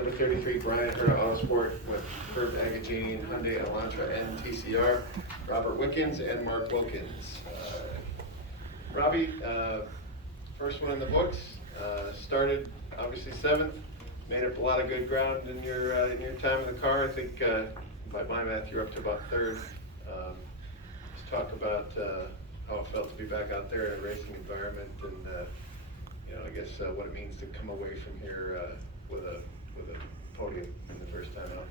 Number 33, Brian Herta Autosport with Herb Agagine, Hyundai Elantra and TCR, Robert Wickens and Mark Wilkins. Robbie, first one in the books, started obviously 7th, made up a lot of good ground in your time in the car. I think by my math you're up to about 3rd. Let's talk about how it felt to be back out there in a racing environment, and I guess what it means to come away from here with a podium in the first time out.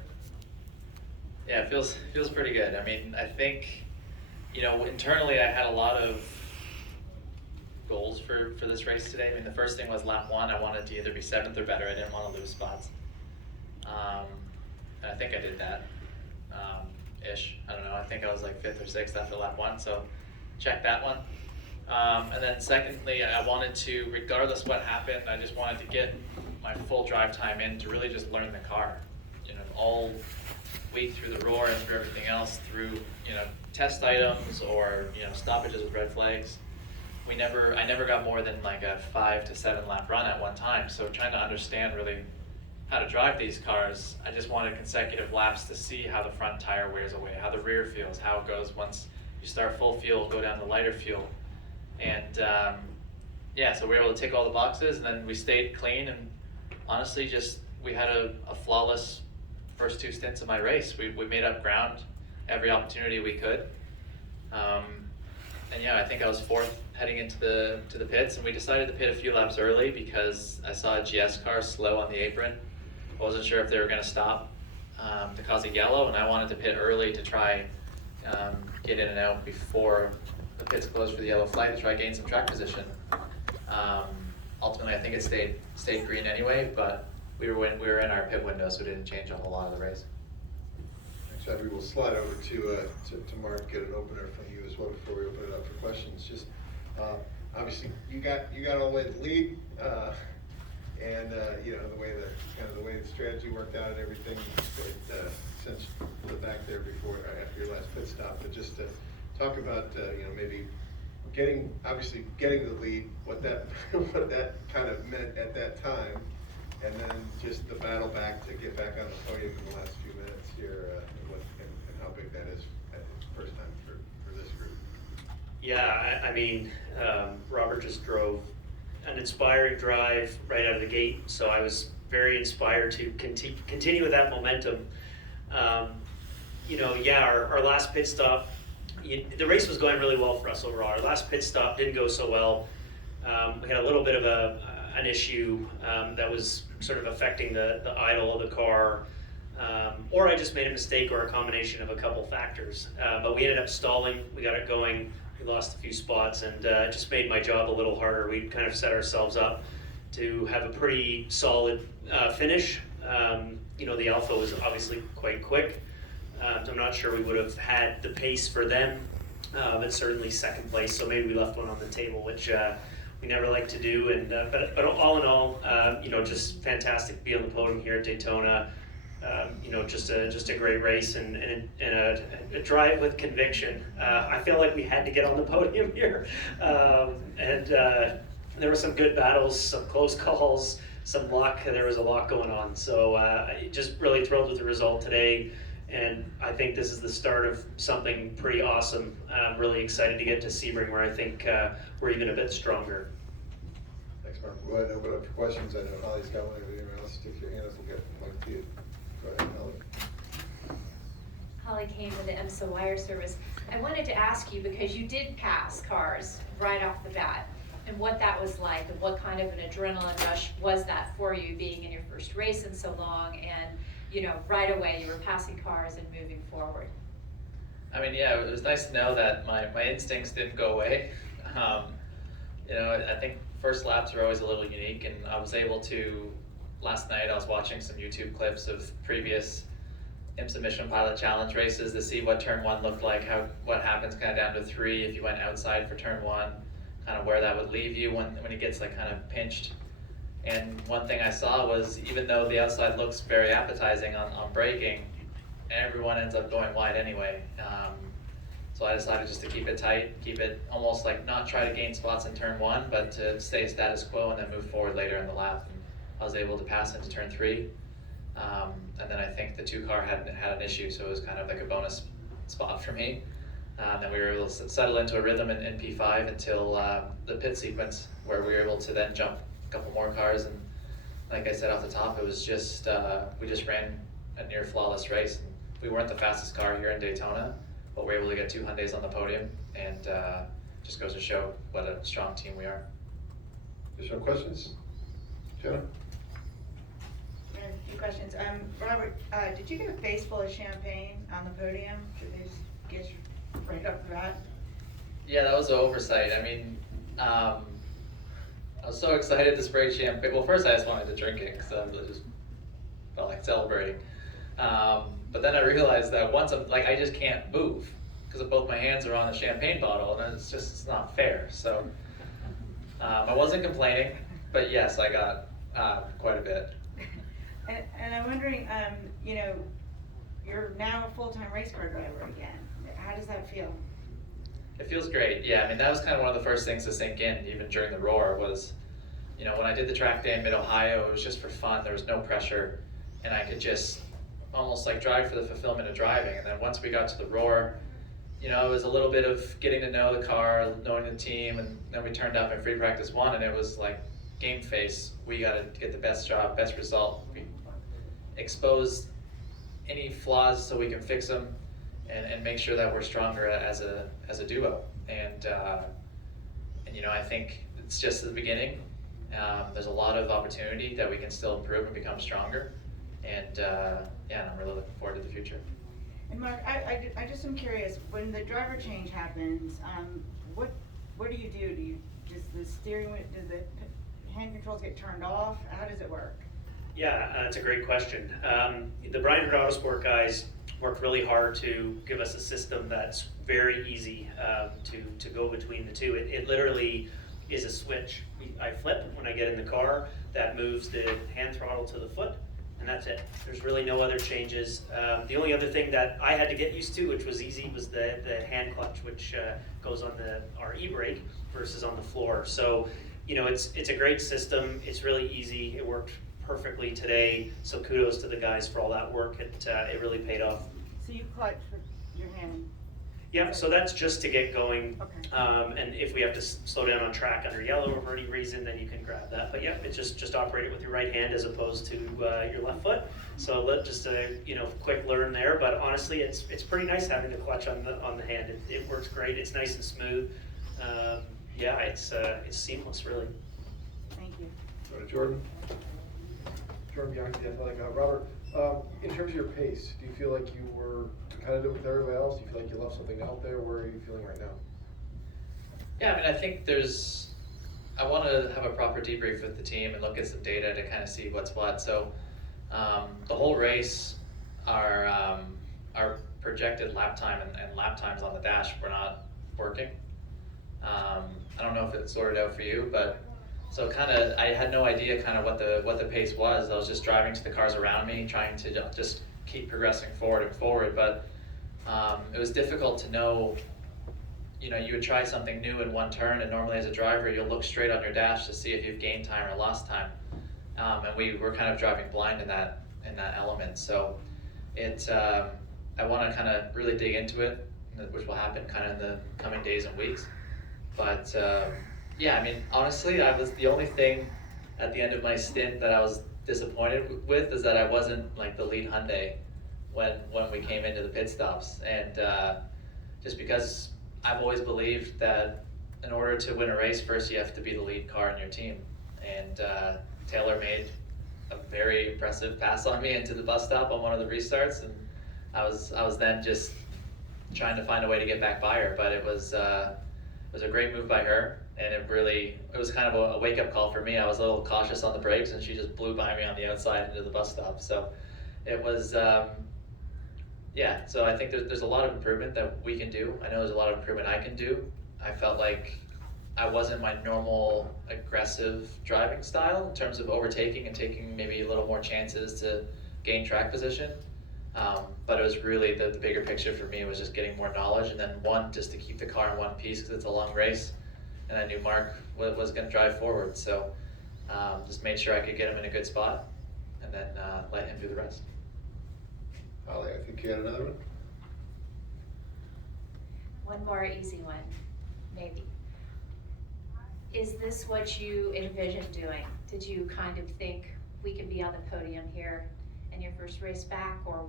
Yeah, it feels pretty good. I mean, I think, internally I had a lot of goals for this race today. I mean, the first thing was lap 1. I wanted to either be 7th or better. I didn't want to lose spots. And I think I did that, ish. I don't know. I think I was like 5th or 6th after lap 1, so check that one. And then secondly, I wanted to, regardless what happened, I just wanted to get my full drive time in to really just learn the car. All week through the roar and through everything else, through test items or stoppages with red flags. I never got more than like a 5 to 7 lap run at one time. So trying to understand really how to drive these cars, I just wanted consecutive laps to see how the front tire wears away, how the rear feels, how it goes once you start full fuel, go down to lighter fuel. And so we were able to tick all the boxes, and then we stayed clean, and honestly we had a flawless first 2 stints of my race. We made up ground every opportunity we could. I think I was 4th heading into the pits, and we decided to pit a few laps early because I saw a GS car slow on the apron. I wasn't sure if they were going to stop to cause a yellow, and I wanted to pit early to try get in and out before the pits closed for the yellow flag to try gain some track position. Ultimately, I think it stayed green anyway, but we were in our pit window, so it didn't change a whole lot of the race. Actually, we will slide over to Mark, get an opener from you as well before we open it up for questions. Just obviously, you got all the way to the lead, and the way the strategy worked out and everything. Since the back there before after your last pit stop, but just to talk about maybe getting the lead, what that kind of meant at that time, and then just the battle back to get back on the podium in the last few minutes here, and how big that is at the first time for this group. Yeah, I mean, Robert just drove an inspiring drive right out of the gate, so I was very inspired to continue with that momentum. Our last pit stop, the race was going really well for us overall. Our last pit stop didn't go so well. We had a little bit of an issue that was sort of affecting the idle of the car, or I just made a mistake, or a combination of a couple factors. But we ended up stalling. We got it going. We lost a few spots, and it just made my job a little harder. We kind of set ourselves up to have a pretty solid finish. The Alpha was obviously quite quick. I'm not sure we would have had the pace for them, but certainly 2nd place. So maybe we left one on the table, which we never like to do. And but all in all, just fantastic to be on the podium here at Daytona. Just a great race and a drive with conviction. I feel like we had to get on the podium here, and there were some good battles, some close calls, some luck. There was a lot going on. So just really thrilled with the result today. And I think this is the start of something pretty awesome. I'm really excited to get to Sebring, where I think we're even a bit stronger. Thanks, Mark. We'll go ahead and open up for questions. I know Holly's got one. If anyone else sticks your hand up, we'll get one to you. Go ahead, Holly. Holly Kane with the IMSA Wire Service. I wanted to ask you, because you did pass cars right off the bat, and what that was like, and what kind of an adrenaline rush was that for you, being in your first race in so long, and right away you were passing cars and moving forward. I mean, yeah, it was nice to know that my instincts didn't go away. I think first laps are always a little unique, and I was able to, last night I was watching some YouTube clips of previous IMSA Mission Pilot Challenge races to see what turn 1 looked like, what happens kind of down to 3 if you went outside for turn 1, kind of where that would leave you when it gets like kind of pinched. And one thing I saw was, even though the outside looks very appetizing on braking, everyone ends up going wide anyway. So I decided just to keep it tight, keep it almost like not try to gain spots in turn 1, but to stay status quo and then move forward later in the lap. And I was able to pass into turn 3. And then I think the 2 car had an issue, so it was kind of like a bonus spot for me. Then we were able to settle into a rhythm in P5 until the pit sequence, where we were able to then jump a couple more cars. And like I said off the top, it was just, we just ran a near flawless race. And we weren't the fastest car here in Daytona, but we were able to get 2 Hyundais on the podium, and just goes to show what a strong team we are. Additional questions? Jenna? A few questions. Robert, did you get a face full of champagne on the podium? Did they just get you right off the bat? Yeah, that was an oversight. I mean, I was so excited to spray champagne. Well, first I just wanted to drink it because I just felt like celebrating. But then I realized that once I just can't move because both my hands are on the champagne bottle, and it's not fair. So I wasn't complaining, but yes, I got quite a bit. And I'm wondering, you know, you're now a full-time race car driver again. How does that feel? It feels great. Yeah, I mean, that was kind of one of the first things to sink in, even during the Roar, was, you know, when I did the track day in Mid-Ohio, it was just for fun. There was no pressure, and I could just almost like drive for the fulfillment of driving. And then once we got to the Roar, you know, it was a little bit of getting to know the car, knowing the team, and then we turned up in free practice 1, and it was like game face. We got to get the best job, best result. We exposed any flaws so we can fix them, and make sure that we're stronger as a duo. And you know, I think it's just the beginning. There's a lot of opportunity that we can still improve and become stronger. And yeah, I'm really looking forward to the future. And Mark, I just am curious, when the driver change happens, what do you do? Does the steering wheel, do the hand controls get turned off? How does it work? Yeah, that's a great question. The Brian Hood Autosport guys worked really hard to give us a system that's very easy to go between the two. It literally is a switch. I flip when I get in the car, that moves the hand throttle to the foot, and that's it. There's really no other changes. The only other thing that I had to get used to, which was easy, was the hand clutch, which goes on our e-brake versus on the floor. So, you know, it's a great system. It's really easy. It worked perfectly today. So kudos to the guys for all that work. It really paid off. So you clutch with your hand? Yeah, so that's just to get going. Okay. And if we have to slow down on track under yellow for any reason, then you can grab that. But yeah, it's just operate it with your right hand as opposed to your left foot. So just a quick learn there. But honestly, it's pretty nice having the clutch on the hand. It works great. It's nice and smooth. Yeah, it's seamless, really. Thank you. Go to Jordan. Jordan Bianchi, Athletic. Robert, in terms of your pace, do you feel like you were competitive with everybody else? Do you feel like you left something out there? Where are you feeling right now? Yeah, I mean, I think I want to have a proper debrief with the team and look at some data to kind of see what's what. So the whole race, our projected lap time and lap times on the dash were not working. I don't know if it sorted out for you, but so I had no idea kind of what the pace was. I was just driving to the cars around me, trying to just keep progressing forward, but it was difficult to know. You know, you would try something new in one turn, and normally as a driver, you'll look straight on your dash to see if you've gained time or lost time. And we were kind of driving blind in that element. So I want to kind of really dig into it, which will happen kind of in the coming days and weeks. But yeah, I mean, honestly, I was the only thing at the end of my stint that I was disappointed with is that I wasn't like the lead Hyundai when we came into the pit stops. And just because I've always believed that in order to win a race, first you have to be the lead car in your team. And Taylor made a very impressive pass on me into the bus stop on one of the restarts, and I was then just trying to find a way to get back by her. But it was a great move by her, and it was kind of a wake-up call for me. I was a little cautious on the brakes, and she just blew by me on the outside into the bus stop. So it was yeah, so I think there's a lot of improvement that we can do. I know there's a lot of improvement I can do. I felt like I wasn't my normal aggressive driving style in terms of overtaking and taking maybe a little more chances to gain track position. But it was really the bigger picture for me was just getting more knowledge, and then just to keep the car in one piece because it's a long race, and I knew Mark was going to drive forward. So just made sure I could get him in a good spot, and and then let him do the rest. Holly, I think you had another one? One more easy one, maybe. Is this what you envisioned doing? Did you kind of think we could be on the podium here in your first race back, or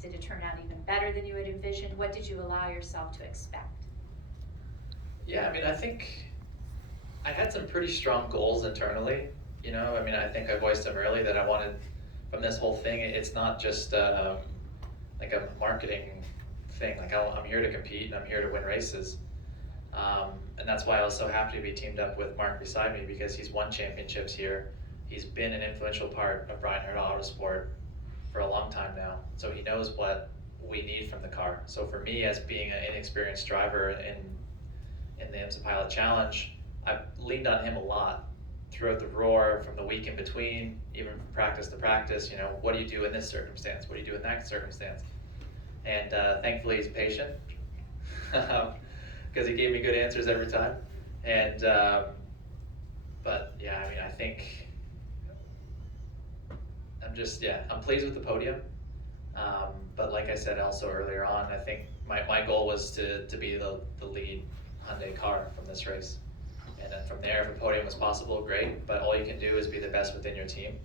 did it turn out even better than you had envisioned? What did you allow yourself to expect? Yeah, I mean, I think I had some pretty strong goals internally. You know, I mean, I think I voiced them early that I wanted from this whole thing. It's not just like a marketing thing. Like I'm here to compete and I'm here to win races. And that's why I was so happy to be teamed up with Mark beside me, because he's won championships here. He's been an influential part of Brian Herd Autosport for a long time now. So he knows what we need from the car. So for me, as being an inexperienced driver in the IMSA Pilot Challenge, I've leaned on him a lot throughout the roar, from the week in between, even from practice to practice. You know, what do you do in this circumstance? What do you do in that circumstance? And thankfully he's patient, because he gave me good answers every time. And but yeah, I mean, I think I'm pleased with the podium. But like I said also earlier on, I think my goal was to be the lead Hyundai car from this race. And then from there, if a podium was possible, great. But all you can do is be the best within your team,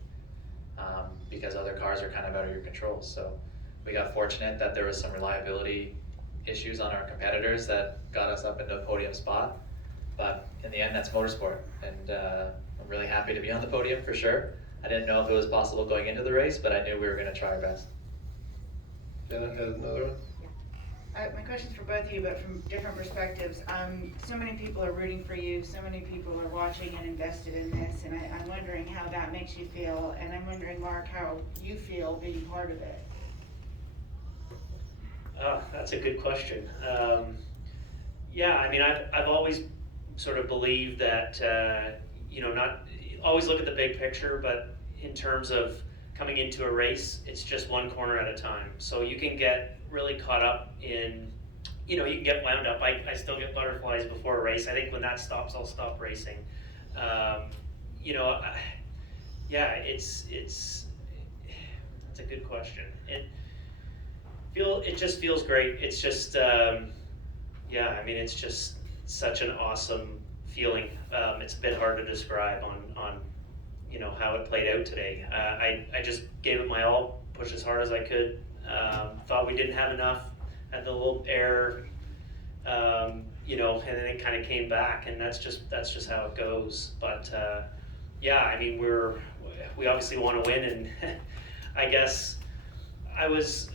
because other cars are kind of out of your control. So we got fortunate that there was some reliability issues on our competitors that got us up into a podium spot. But in the end, that's motorsport. And I'm really happy to be on the podium for sure. I didn't know if it was possible going into the race, but I knew we were going to try our best. Jenna has another one? My question's for both of you, but from different perspectives. So many people are rooting for you, so many people are watching and invested in this, and I'm wondering how that makes you feel, and I'm wondering, Mark, how you feel being part of it. That's a good question. Yeah, I mean, I've always sort of believed that, not always look at the big picture, but in terms of coming into a race, it's just one corner at a time. So you can get really caught up in, you can get wound up. I still get butterflies before a race. I think when that stops, I'll stop racing. Yeah, it's that's a good question. It just feels great. It's just, yeah, I mean, it's just such an awesome feeling. It's a bit hard to describe on how it played out today. I just gave it my all, pushed as hard as I could. Thought we didn't have enough, had the little error, and then it kind of came back, and that's just how it goes. But yeah, I mean, we obviously want to win, and I guess I was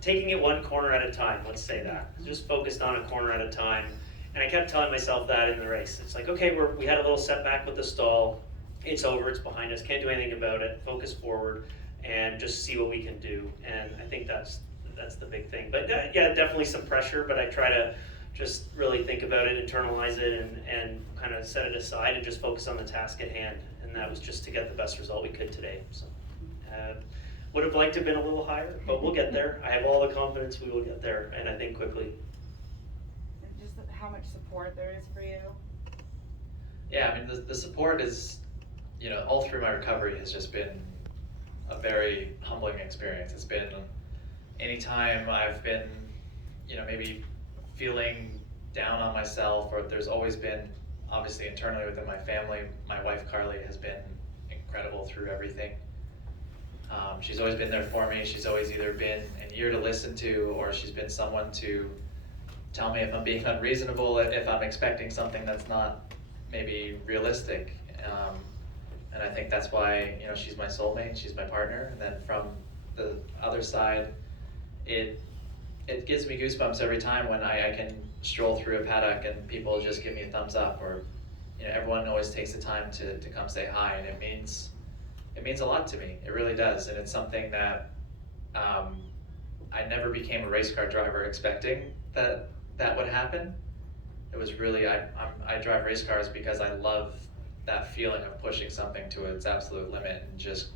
taking it one corner at a time. Let's say that, just focused on a corner at a time, and I kept telling myself that in the race. It's like, okay, we had a little setback with the stall. It's over. It's behind us. Can't do anything about it. Focus forward and just see what we can do. And I think that's the big thing. But yeah, definitely some pressure, but I try to just really think about it, internalize it, and kind of set it aside and just focus on the task at hand. And that was just to get the best result we could today. So would have liked to have been a little higher, but we'll get there. I have all the confidence we will get there, and I think quickly. And just how much support there is for you? Yeah, I mean, the support is, all through my recovery has just been a very humbling experience. It's been anytime I've been, maybe feeling down on myself, or there's always been, obviously internally within my family, my wife Carly has been incredible through everything. She's always been there for me. She's always either been an ear to listen to, or she's been someone to tell me if I'm being unreasonable, if I'm expecting something that's not maybe realistic. And I think that's why, she's my soulmate, she's my partner. And then from the other side, it gives me goosebumps every time when I can stroll through a paddock and people just give me a thumbs up, or, everyone always takes the time to come say hi, and it means a lot to me. It really does. And it's something that I never became a race car driver expecting that would happen. It was really, I drive race cars because I love that feeling of pushing something to its absolute limit and just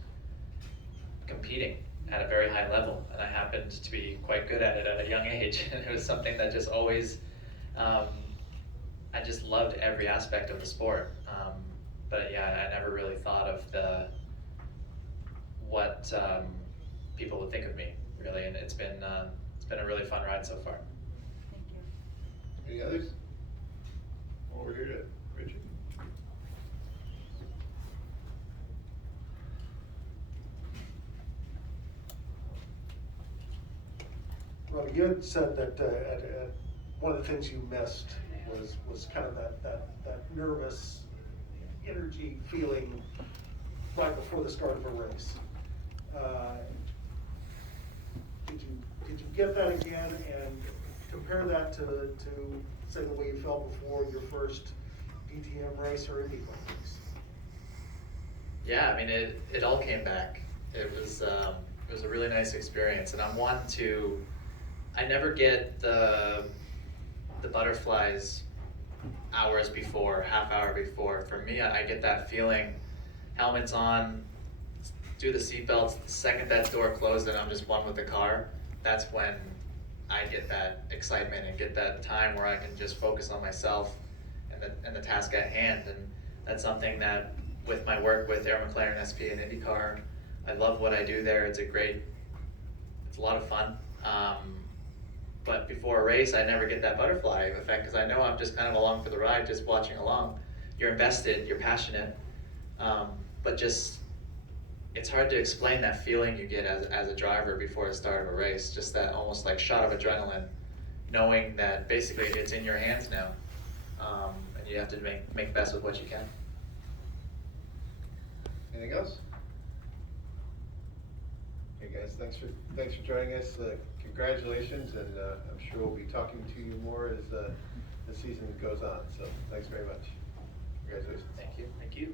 competing at a very high level. And I happened to be quite good at it at a young age. And it was something that just always, I just loved every aspect of the sport. But yeah, I never really thought of what people would think of me, really, and it's been a really fun ride so far. Thank you. Any others? Over here to Richard. Robbie, you had said that one of the things you missed was kind of that nervous energy feeling right before the start of a race. Did you get that again, and compare that to say the way you felt before your first DTM race or IndyCar race? Yeah, I mean, it all came back. It was a really nice experience, and I never get the butterflies hours before, half hour before. For me, I get that feeling, helmet's on, do the seatbelts, the second that door closed and I'm just one with the car, that's when I get that excitement and get that time where I can just focus on myself and the task at hand. And that's something that, with my work with Air McLaren SP and IndyCar, I love what I do there. It's a lot of fun. But before a race, I never get that butterfly effect because I know I'm just kind of along for the ride, just watching along. You're invested, you're passionate, but just, it's hard to explain that feeling you get as a driver before the start of a race. Just that almost like shot of adrenaline, knowing that basically it's in your hands now, and you have to make best with what you can. Anything else? Hey guys, thanks for joining us. Congratulations, and I'm sure we'll be talking to you more as the season goes on. So thanks very much. Congratulations. Thank you. Thank you.